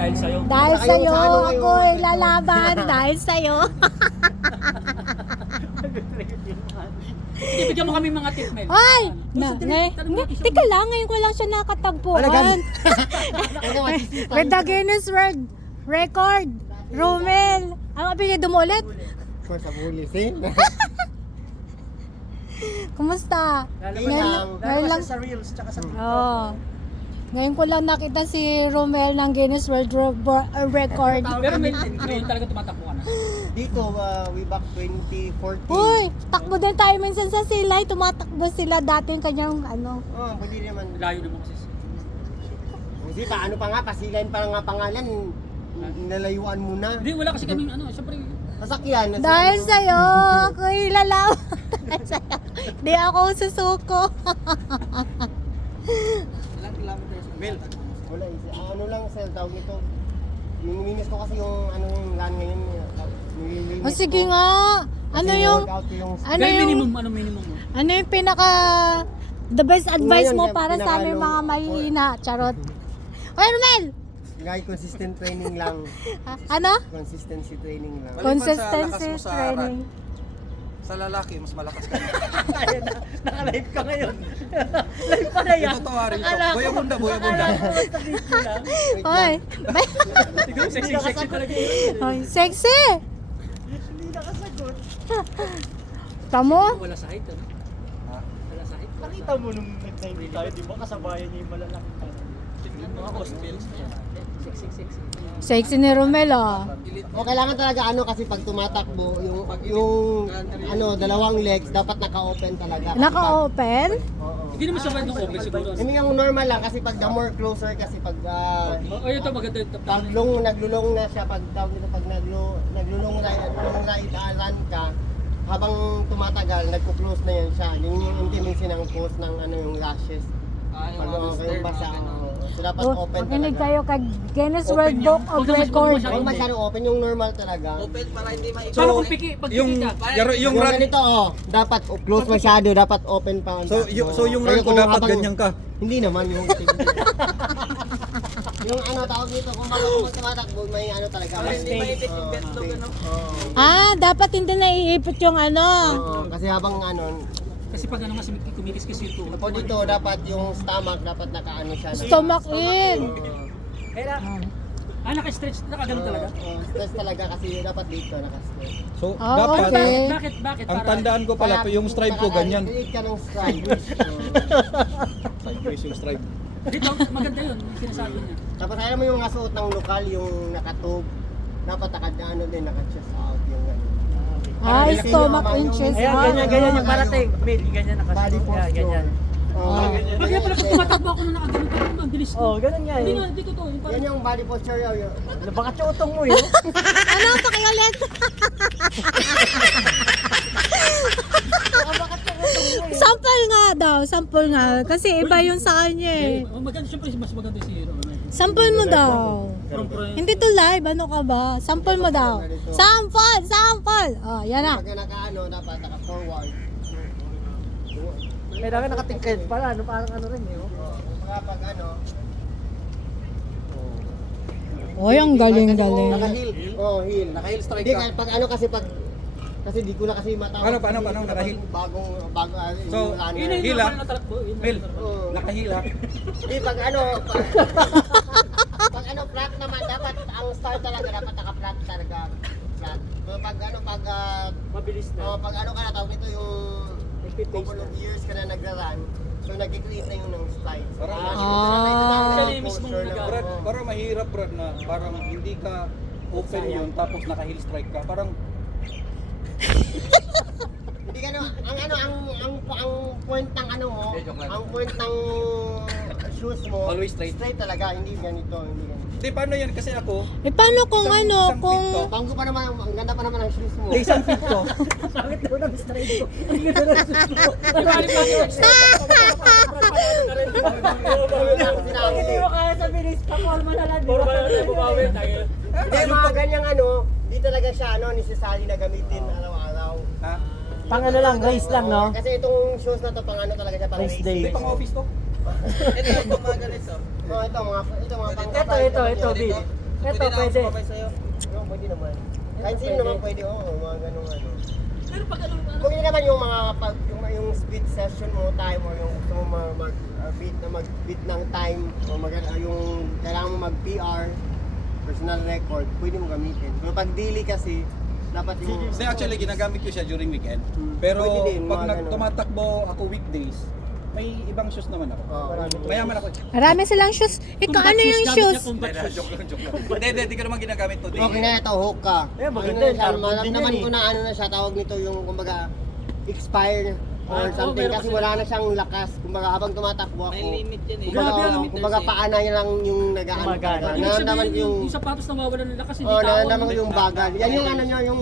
dahil sa'yo. Dahil Saka yung sa'yo, sa ano ako'y ngayon. lalaban. Dahil sa'yo. Sige, bigyan mo kami mga tip, Mel. Ay! Tanong dito siya. Tika lang, ngayon ko lang siya nakatagpuan. With the Guinness World Record, Romel. Ang apelyido mo ulit? For sa bulisin. Kumusta? Ngayon lang. Sa Reels, tsaka sa Oh. Ngayon ko lang nakita si Romel ng Guinness World Record. Pero Mel, ngayon talaga tumatakbo ka na. Dito, way back 2014. Uy, takbo din tayo minsan sa Silay. Tumatakbo sila dati yung kanyang ano. Oh, pwede naman. Layo naman kasi. Kasi ano pa nga, Pasilan pa nga pangalan. Nalayuan mo na. Hindi, wala kasi kami, syempre, Sasakyan. Dahil sa'yo, ako'y lalaw. Dahil sa'yo, di ako susuko. ilang kilometers. Mel, Wala, ano lang sa tawag nito. Miniminis ko kasi yung anong lan ngayon. O sige nga. Ano yung, ano Very yung, minimum mo? ano yung pinaka, the best advice Ngayon, mo yung para sa aming pinaka- mga mahihina? Charot. Oy, Romel! Guy, consistent training lang. Ano? Consistency training lang. Maliban sa Consistency lakas mo sa training. sa lalaki, mas malakas ka. Naka-live ka ngayon. Live pa na yan. Ito tawa rito. Boya bunda, boya bunda. Hoy, Siguro sexy talaga yun. hoy, sexy! Hindi nakasagot. Tamo? Wala sa height, ano? Wala sa height. Nakita mo nung nag-90 tayo, di ba kasabayan niya yung malalaki tayo. Mga hospitals na yan. Sexy. Sexy ni Romel ah. O kailangan talaga ano kasi pag tumatakbo, yung ano, dalawang legs dapat naka-open talaga. Naka-open? Oo. Hindi naman sabay ng open siguro. Hindi yung normal lang kasi pag the more closer kasi pag Oh, ito maganda yung tap. pag naglulong na siya pag tawag nito pag naglulong ride ka habang tumatagal nagko-close na yan siya. Yung intimacy ng pose ng ano yung lashes. Pag kayong basa. So dapat Oh, open makinig talaga. kayo kay Guinness Open World yan. Book of Huwag naman Record. masyadong Huwag masyadong open yung normal talaga. Open para hindi maikot. Paano kung pag yung piki ka? yung Yung run, ganito dapat close masyado, dapat open pa. so yung Kaya run ko kung dapat habang- ganyan ka. Hindi naman yung yung ano tawag nito kung tumatakbo may ano talaga. Hindi maipit yung betlog, ano? Ah, dapat hindi naiipit yung ano. Kasi habang ano, Kasi pag ano kasi kumikis-kis yung po dito dapat yung stomach dapat nakaano siya. Stomach in. naka-stretch, naka-ganun talaga. Stress talaga kasi dapat dito naka-stress. So Ah, dapat okay. Bakit? ang tandaan ko pala yung stripe ko ganyan. Create ka ng stripe. Sideways yung stripe. Dito, maganda yun, yung sinasabi niya. Tapos alam mo yung mga suot ng lokal, yung nakatube, dapat ano din, naka-chest out yung gano'n. Ay, stomach inches. Ayan, ganyan yung parating. Mil, ganyan Body nakasuot. posture. Ganyan. Kaya pala pag tumatakbo ako nung nakaganon, ang bilis ko. Oh, ganun nga Hindi eh. nga, hindi totoo. Yung Yan parang, yung body posture yun. Baka tsotong mo yun. Ano, pakiulit? Sample nga daw, sample nga. Kasi iba yun sa kanya eh. maganda, syempre mas maganda si Hero. Sample mo daw. Pero, Hindi to live, ano ka ba? Sample mo daw. Sample! Oh, yan na. Pag naka-ano, dapat naka-forward. Kailangan nakatingkad pala. Ano, parang ano rin eh. Oh. Pag ano, Oy, ang galing-galing. naka-heel. Oh, heel. Naka-heel strike Hindi, ka. pag ano kasi di ko na kasi matawag. Paano, naka-heel? Bago, So, yung ano. yun yung Hila. parang natalakbo. Mel, Oo. nakahila. Hindi, pag pag ano, flat naman, dapat ang start talaga, dapat naka-flat talaga. Flat. So, pag Mabilis na. pag ano ka na, tawag nito yung couple of years ka na nagra-run, so nag-create na yung ng slides. Actually, mismo Brad, parang mahirap Brad na parang hindi ka open yun tapos naka-heel strike ka. Parang Hindi ka ang point ng ano mo, ang point ng shoes mo, Always straight. talaga, hindi ganito, hindi ganito. Hindi, paano yan? Kasi ako, Eh, paano kung Isang- ano, isang kung... pinto. Banggo pa naman, ang ganda pa naman ng shoes mo. isang fit ko. Bakit daw ng straight ko? Ang ganda ng susunod. Hindi mo kaya sa bilis. Pakol mo na lang. Di ba? Hindi, mga ganyang ano, di talaga siya necessary na gamitin araw-araw. Ha? Pang ano lang, race lang, no? Kasi itong shoes na to pang ano talaga siya, pang Race race day. Hindi, pang office to. Ito yung pang mga ganito. Oh, ito mga pang Ito, B. Ito, pwede. Oo, pwede naman. Kahit sino naman pwede, oo, mga ganung ano. Pero pag ano, Kung hindi naman yung mga yung speed session mo time or yung gusto mo mag-beat ng time o yung kailangan mo mag-PR, personal record, pwede mo gamitin. Pero pag daily kasi, dapat yung... Kasi actually ginagamit ko siya during weekend. Hmm. Pero Pwede din, pag mga ganun. tumatakbo ako weekdays, may ibang shoes naman ako. Mayaman ako. Marami silang shoes. Ikaw, ano yung shoes? Joke lang. Hindi ko naman ginagamit to day. Okay na ito, hook ka. Eh, maganda Ano na yun, siya, carbon din maramdaman yun eh. ko na ano na siya, tawag nito yung kumbaga expire or oo, something meron kasi kasi wala na siyang lakas. Kumbaga habang tumatakbo ako. May limit yan eh. Grabe, ano? Kumbaga paana niya lang yung nag-aano. Gumagana. Ibig Nararamdaman sabihin ko yung... yung sapatos na mawawalan ng lakas, hindi Oo, tao. nararamdaman ko yung bagal. Yan yung ano niya, yung...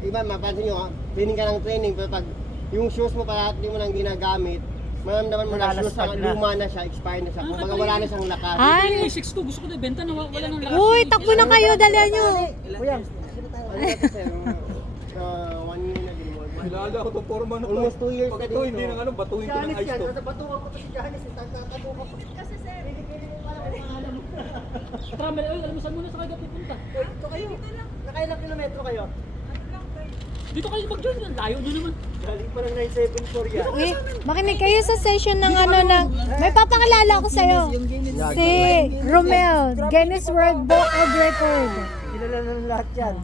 Iba, mapansin nyo, training ka ng training, pero pag yung shoes mo parati mo nang ginagamit, maramdaman mo na shoes Nalalasag na na. luma na siya, expired na siya. Kumbaga wala na siyang lakas. Ay. Yung 6 ko, gusto ko na ibenta na wala ng lakas. Uy, takbo na kayo, dala nyo. Kuya, Ano na kasi, 1 year na din mo. Kilala ko itong forma na to. Almost 2 years Pag na ito din hindi to. nang ano, batuhin ko ng Janice ice yan, to. nasa batukan ko pa si Janice, tatabukan ko. Kasi sir, hindi ko pala kung alam mo. Travel, ay, alam mo saan muna sa kanya pupunta. Ito kayo, nakailang kilometro kayo? Dito kayo mag-join, layo nyo naman. galing pa ng 974 yan. Eh, makinig kayo sa session ng ano ng... May papakilala ko sa'yo. Si Romel, Guinness World Book of Record. Kilala na ng lahat yan.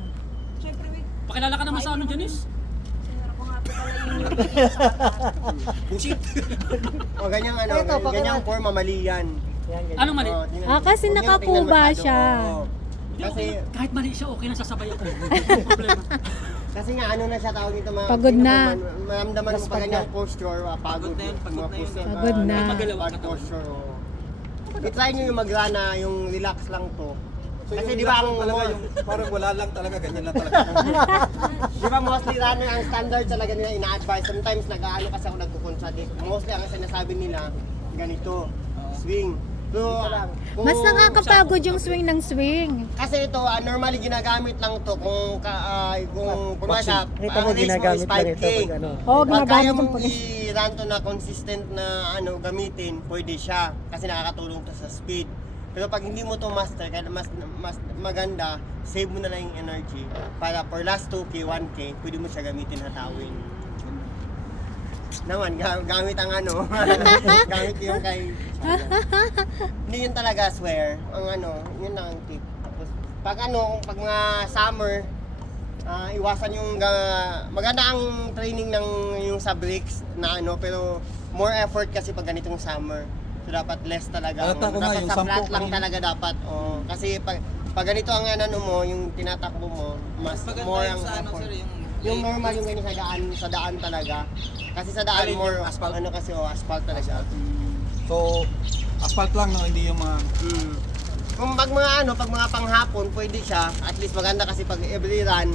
Pakilala ka naman sa ano, Janice? Pusit. O ganyang ano, Ito, pakilala. ganyang forma, mali yan. Yan, ganyan. Anong mali? Oo, tingnan- Ah, kasi huwag niyo nakakuba tingnan masyado. siya. Oo. Kasi, Kahit mali siya, okay lang sasabay ako. Hindi problema. kasi nga ano na siya tawag dito, Pagod na. Maramdaman mo pa ganyang posture, pagod. na yun, pagod Mga na yun. posture, Pagod na. Bad posture, oo. I-try nyo yung mag-rana, yung relax lang to. Kasi di ba ang talaga yung parang wala lang talaga, ganyan lang talaga. di ba mostly runner ang standard talaga nila ina-advise. Sometimes nag-aano kasi ako nagko-contradict. Mostly ang sinasabi nila ganito, swing. So, kung- Mas nakakapagod yung swing ng swing. Kasi ito, normally ginagamit lang to kung kung sa Kita mo, ginagamit lang ito pag ano. Oo, Pag kaya ginagamit yung mong pag... i-run to na consistent na ano gamitin, pwede siya kasi nakakatulong to sa speed. Pero pag hindi mo to master, kaya mas maganda, save mo na lang yung energy para for last 2K, 1K, pwede mo siya gamitin hatawin. Naman, gamit ang ano, gamit yung kay hindi yun talaga swear, ang ano, yun lang ang tip. Tapos, pag ano, pag mga summer, iwasan yung maganda ang training ng yung sa brakes na ano, pero more effort kasi pag ganitong summer. So dapat less talaga. Ata ko nga, Dapat yung sa flat 10 lang kanina. talaga dapat. Oh, kasi pag ganito ang ano mo, yung tinatakbo mo, mas Maganda more yung ang sa ano effort. sir, Yung normal yung ganyan sa daan talaga. Kasi sa daan Alin, more yung asphalt? ano kasi asphalt talaga. So, asphalt lang no, hindi yung mga Mm. Kung pag mga panghapon, pwede siya. At least maganda kasi pag every run,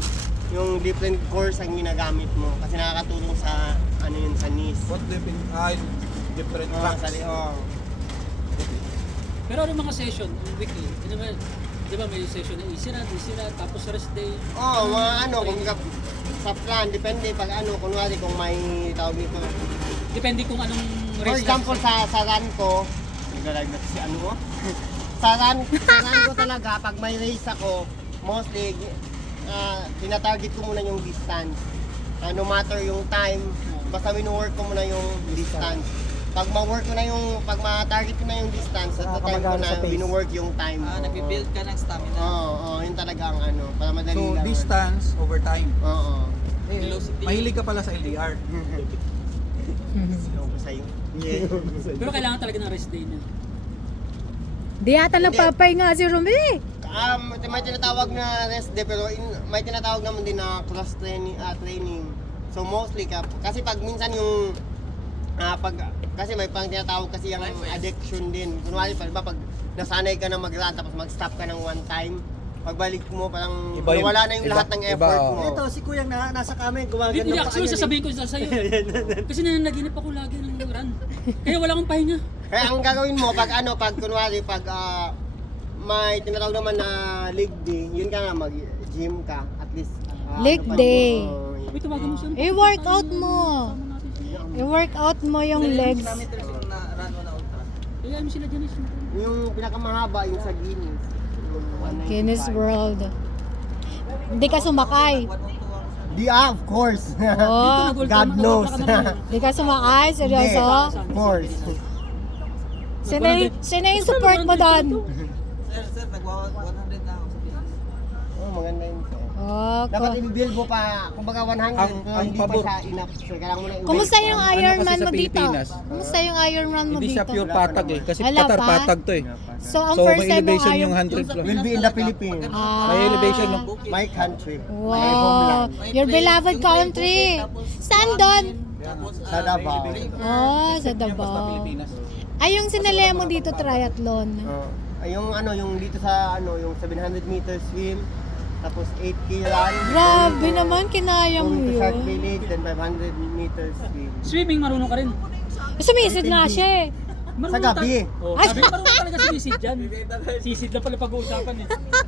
yung different course ang ginagamit mo. Kasi nakakatulong sa ano yun sa knees. what different Oh, tracks. Pero ano mga session, weekly? Ano ba, di ba may session na easy run, tapos rest day. Oo, mga ano, kung sa plan, depende pag ano, kunwari kung may tawag nito. Depende kung anong For race example, sa run ko, nag-live na si ano mo? sa run ko talaga, pag may race ako, mostly, tinatarget ko muna yung distance. No matter yung time, basta minu-work ko muna yung distance. Pag ma-work ko na yung, pag ma-target ko na yung distance, at the time ko Nakakamagana na sa pace. binu-work yung time. nagbi-build ka ng stamina. Oo, yun talaga ang ano, para madali So, lang. distance over time. Oo. Velocity. Mahilig ka pala sa LDR. Sino ko sa'yo? Yeah. Pero kailangan talaga ng rest day na. Di yata nagpapahinga si Romel eh. May tinatawag na rest day pero may tinatawag naman din na cross training. So mostly kasi pag minsan yung kasi may pang tinatawag kasi yung addiction din. Kunwari pa diba pag nasanay ka na mag-run tapos mag-stop ka ng one time, pagbalik mo parang Iba yung- wala na yung iba- lahat ng iba, effort oh. mo. Ito, si Kuyang nasa kami, gumaganda Hindi, pa actually kanya. sasabihin ko sa sa'yo. Kasi nananaginip ako lagi ng run. Kaya wala akong pahinga. Kaya ang gagawin mo pag kunwari may tinatawag naman na leg day, yun ka nga mag-gym ka at least. Leg day. Uy, tawagan mo siya. I-workout mo. I-workout mo yung legs. Kilometers yung na run mo na ultra. Kaya mo sila Janice. Yung pinakamahaba yung sa Guinness. Guinness World. Hindi ka sumakay. Of course. Oh, God knows. hindi ka sumakay? Seryoso? Of course. Sino yung support mo doon? Sir, nag-100 na ako sa Pinas. Oh, maganda yun. sir. Oh, Dapat i-build mo pa, kumbaga 100, Ang hindi pabor- pa siya enough. So, kailangan mo na i-build kumusta pa. yung Ano Ironman kasi mo sa dito? Pilipinas? Kumusta yung Ironman mo Hindi siya dito? pure patag eh. Kasi Wala Qatar pa? patag to eh. So, ang So first may time mo elevation yung Iron... 100 plus. Will be in the Philippines. Ah. May elevation no? My country. My Wow, homeland. your beloved country. Saan doon? Sa Davao. Oh, sa Basta Davao. Pilipinas. Ay, yung sinalaya mo dito, triathlon. Ay, yung yung dito sa yung 700 meter swim, tapos 8K run. Grabe naman, kinaya mo Going to Shark yun. Village, then 500 meter swim. Swimming, marunong ka rin. Sumisid nga siya eh. Marunong Sa gabi. Oh, sabi ko, marunong talaga sumisid dyan. Sisid lang pala pag-uusapan eh.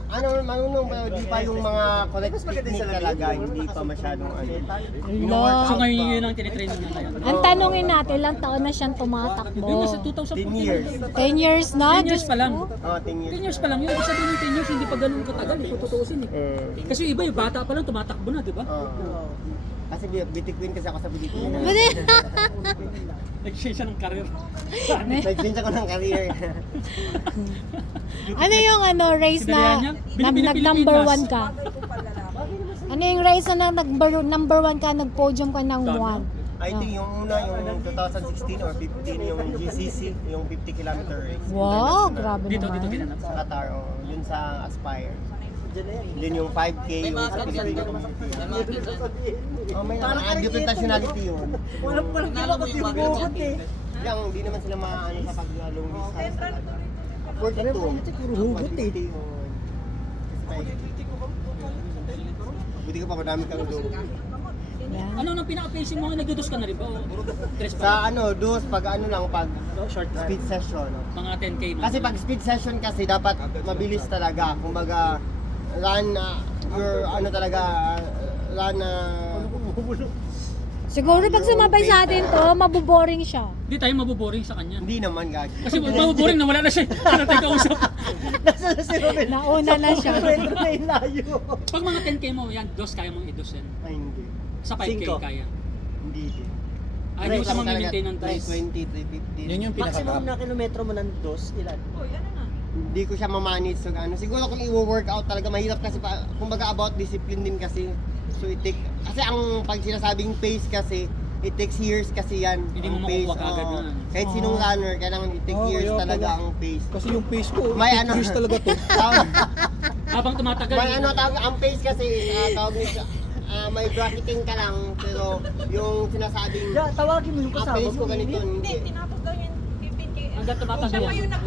Marunong ba, di pa yung mga correct technique talaga, hindi pa masyadong Hello. So ngayon yun ang tinitraining niya ngayon. Ang tanongin natin, ilang taon na siyang tumatakbo? Yun nasa 2014. 10 years. 10 years na? 10 years pa lang. 10 years. 10 years pa lang yun. Ibig sabihin yung 10 years, hindi pa ganun katagal. Kung tutuusin eh. Kasi yung iba, yung bata pa lang, tumatakbo na, di ba? Kasi bitikwin kasi ako sa Pilipinas. Nag-change siya ng career. Nag-change ako ng career. Ano yung race na nag-number 1 ka? Ano yung race na number 1 ka, nag-podium ka ng 1? I think yung una, yung 2016 or 15, yung GCC, yung 50 kilometer race. Wow, grabe Dito naman. ginanap. Sa Qatar, yun sa Aspire. Yun yung 5K, yung sa Pilipino community. May different nationality yun. Walang Nalo mo yung bagay mo. Yung hindi naman sila maano sa pag-long distance talaga. 42. Puro hugot eh. Buti ko pa madami kang doon. Yan. Ano nang pinaka-pacing mo? Nagdudos ka na rin ba? O tres Sa pa? dos, pag pag Short speed session. Mga 10K na. Kasi pag speed session kasi dapat mabilis talaga. Kumbaga, run your talaga, run Siguro pag sumabay sa atin to, mabuboring siya. Hindi tayo maboboring sa kanya. hindi naman gagi. Kasi maboboring na wala na siya. Wala tayong kausap. Nasa na si Romel. Nauna na siya. Kwento na yung layo. Pag mga 10K mo, yan, dos kaya mong i-dos yan. Ay, hindi. Sa 5K Cinco. kaya. Hindi din. Ay, hindi mo siya ma-maintain ng dos. 320, 350. Yun yung Maximum pinaka na kilometro mo ng dos, ilan? Hindi ko siya ma-manage so siguro kung i-workout talaga mahirap kasi kumbaga about discipline din kasi. So kasi ang pag sinasabing pace kasi it takes years kasi yan. Hindi mo ang pace, makukuha kaagad oo. na. Kahit sinong runner, kailangan it takes years kaya talaga pala. ang pace. Kasi yung pace ko, May years talaga to. Habang tumatagal. May tawag ang pace kasi tawag nito may bracketing ka lang pero yung sinasabing Ya, tawagin mo yung ang kasama pace ko mo. ganito hindi. Tinapos daw yung 15K. Hanggang tumatagal Siya pa yan. yung nag